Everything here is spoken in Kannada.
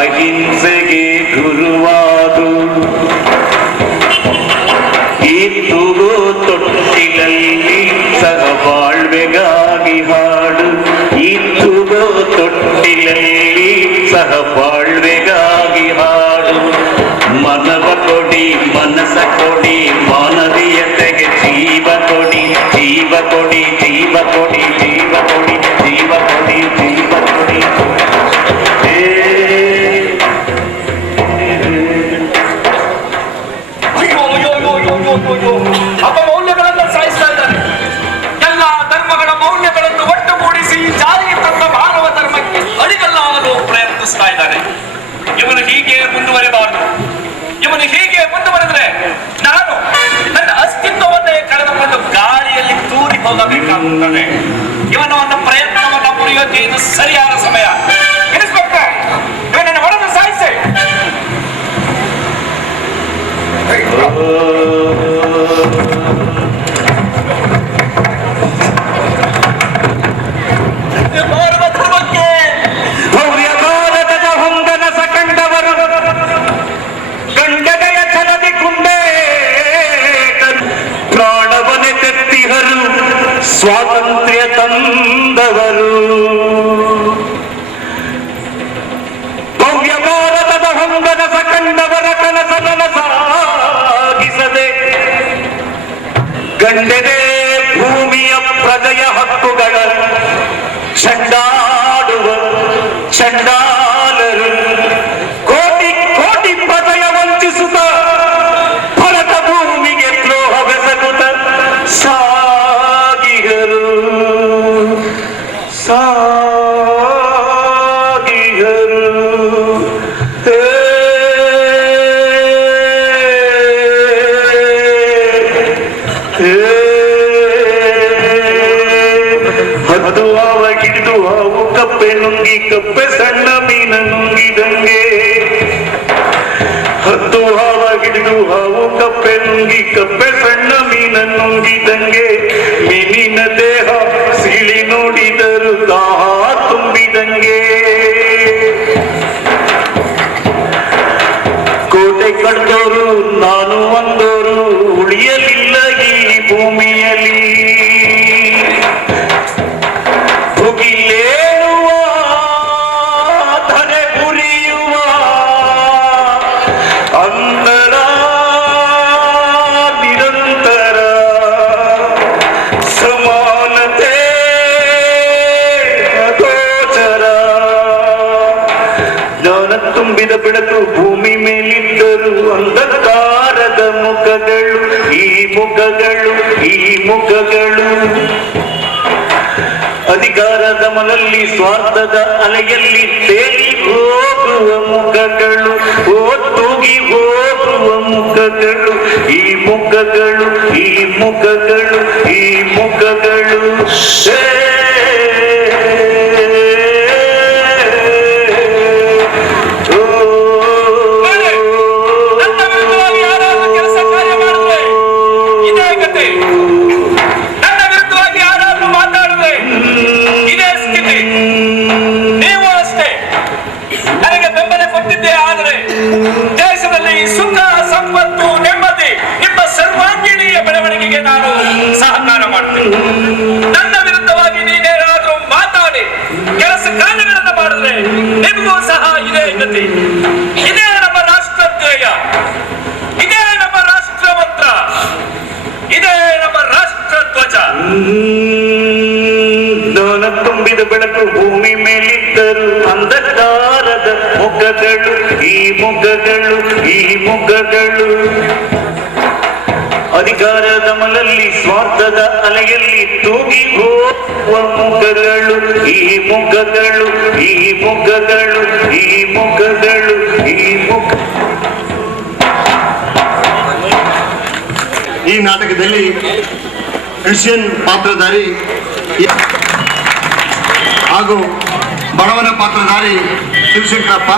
ಅಹಿಂಸೆಗೆ ಗುರುವಾದು ಈ ತೂಗೋ ತೊಟ್ಟಿಲಲ್ಲಿ ಸಹಬಾಳ್ವೆಗಾಗಿ ಹಾಡು, ಈ ತೂಗೋ ತೊಟ್ಟಿಲಲ್ಲಿ ಸಹಬಾಳ್ವೆಗಾಗಿ ಹಾಡು. ಮನವ ಕೊಡಿ ಮನಸ ಕೊಡಿ ಮಾನವೀಯತೆಗೆ ಜೀವ ಕೊಡಿ, ಜೀವ ಕೊಡಿ, ಜೀವ ಕೊಡಿ, ಜೀವ ಕೊಡಿ, ಜೀವ ಕೊಡಿ, ಜೀವ ಕೊಡಿ. ಅಪಮೌಲ್ಯಗಳನ್ನು ಸಾಯಿಸ್ತಾ ಇದ್ದಾರೆ. ಎಲ್ಲ ಧರ್ಮಗಳ ಮೌಲ್ಯಗಳನ್ನು ಒಟ್ಟುಗೂಡಿಸಿ ಜಾರಿಗೆ ತಂದ ಮಾನವ ಧರ್ಮಕ್ಕೆ ಅಡಿಗಲ್ಲಾಗಲು ಪ್ರಯತ್ನಿಸ್ತಾ ಇದ್ದಾರೆ. ಇವನು ಹೀಗೆ ಮುಂದುವರೆಬಾರದು. ಇವನು ಹೀಗೆ ಮುಂದುವರೆದ್ರೆ ನಾನು ನನ್ನ ಅಸ್ತಿತ್ವವನ್ನೇ ಕಳೆದುಕೊಂಡು ಗಾಳಿಯಲ್ಲಿ ತೂರಿ ಹೋಗಬೇಕಾಗುತ್ತದೆ. ಇವನನ್ನು ಪ್ರಯತ್ನವನ್ನು ಮುರಿಯೋಕೆ ಇದು ಸರಿಯಾದ ಸಮಯ. ಇನ್ಸ್ಪೆಕ್ಟರ್, ಇವನನ್ನು ಹೊಡೆದು ಸಾಯಿಸಿ. ಸ್ವಾತಂತ್ರ್ಯ ತಂದವರು, ಭವ್ಯ ಭಾರತದ ಹೊಂದನಸ ಕಂಡವರ ಕನಸನ ಸಾಗಿಸದೆ ಗಂಡೆದೆ ಭೂಮಿಯ ಪ್ರಜೆಯ ಹಕ್ಕುಗಳ ಚಂಡಾಡುವ ಚಂಡಾಲರು, ಕೋಟಿ ಕೋಟಿ ಪ್ರಜೆಯ ವಂಚಿಸುತ್ತ ಭರತ ಭೂಮಿಗೆ ದ್ರೋಹವೆಸಗುತ್ತ ಸಾಗಿಗರು ಹದ್ದು ಹಾವ ಹಿಡಿದು ಹಾವು ಕಪ್ಪೆ ನುಂಗಿ ಕಪ್ಪೆ ಸಣ್ಣ ಮೀನ ನುಂಗಿದಂಗೆ, ಹದ್ದು ಹಾವ ಹಿಡಿದು ಹಾವು ಕಪ್ಪೆ ನುಂಗಿ ಕಪ್ಪೆ ಸಣ್ಣ ಮೀನ ನುಂಗಿದಂಗೆ, ಮೀನಿನ ದೇಹ ಸಿಳಿ ನೋಡಿದರು ದಾಹ ತುಂಬಿದಂಗೆ. ಕೋಟೆ ಕಟ್ಟೋರು ನಾನು ಒಂದೋರು ಉಳಿಯಲಿಲ್ಲ ಈ ಭೂಮಿಯಲ್ಲಿ. ಭುಗಿಲೇಳುವ ಧನೆ ಪುರಿಯುವ ಅಂತರ ನಿರಂತರ ಸಮಾನತೆ ಗೋಚರ. ಜ್ಞಾನ ತುಂಬಿದ ಬೆಳಕು ಭೂಮಿ ಮೇಲಿದ್ದರು ಅಂಧಕಾರದ ಮುಖಗಳು, ಈ ಮುಖಗಳು, ಈ ಮುಖಗಳು. ಅಧಿಕಾರದ ಮನಲ್ಲಿ ಸ್ವಾರ್ಥದ ಅಲೆಯಲ್ಲಿ ತೇಲಿ ಹೋಗುವ ಮುಖಗಳು, ತೂಗಿ ಹೋಗುವ ಮುಖಗಳು, ಈ ಮುಖಗಳು, ಈ ಮುಖಗಳು, ಈ ಮುಖಗಳು. ದೇಶದಲ್ಲಿ ಸುಖ ಸಂಪತ್ತು ನೆಮ್ಮದಿ ನಿಮ್ಮ ಸರ್ವಾಂಗೀಣೀಯ ಬೆಳವಣಿಗೆಗೆ ನಾನು ಸಹಕಾರ ಮಾಡ್ತೇನೆ. ನನ್ನ ವಿರುದ್ಧವಾಗಿ ನೀನೇನಾದ್ರೂ ಮಾತಾಡಿ ಕೆಲಸ ಕಾರ್ಯಗಳನ್ನು ಮಾಡಿದ್ರೆ ನಿಮಗೂ ಸಹ ಇದೇ ಗತಿ. ಇದೇ ನಮ್ಮ ರಾಷ್ಟ್ರಧ್ವೇಯ, ಇದೇ ನಮ್ಮ ರಾಷ್ಟ್ರ ಮಂತ್ರ, ಇದೇ ನಮ್ಮ ರಾಷ್ಟ್ರ ಧ್ವಜ. ಜ್ಞಾನ ತುಂಬಿದ ಬೆಳಕು ಭೂಮಿ ಮೇಲಿದ್ದರು ಅಂಧಕಾರದ ಮುಖಗಳು, ಈ ಮುಖಗಳು, ಈ ಮುಖಗಳು. ಅಧಿಕಾರದ ಮಲಲ್ಲಿ ಸ್ವಾರ್ಥದ ಅಲೆಯಲ್ಲಿ ತೂಗಿ ಹೋಗುವ ಮುಖಗಳು, ಈ ಮುಖಗಳು, ಈ ಮುಖಗಳು, ಈ ಮುಖಗಳು, ಈ ಮುಖ. ಈ ನಾಟಕದಲ್ಲಿ ಕ್ರಿಶ್ಚಿಯನ್ ಪಾತ್ರಧಾರಿ ಹಾಗೂ ಬಡವನ ಪಾತ್ರಧಾರಿ ಶಿವಶಂಕರಪ್ಪ.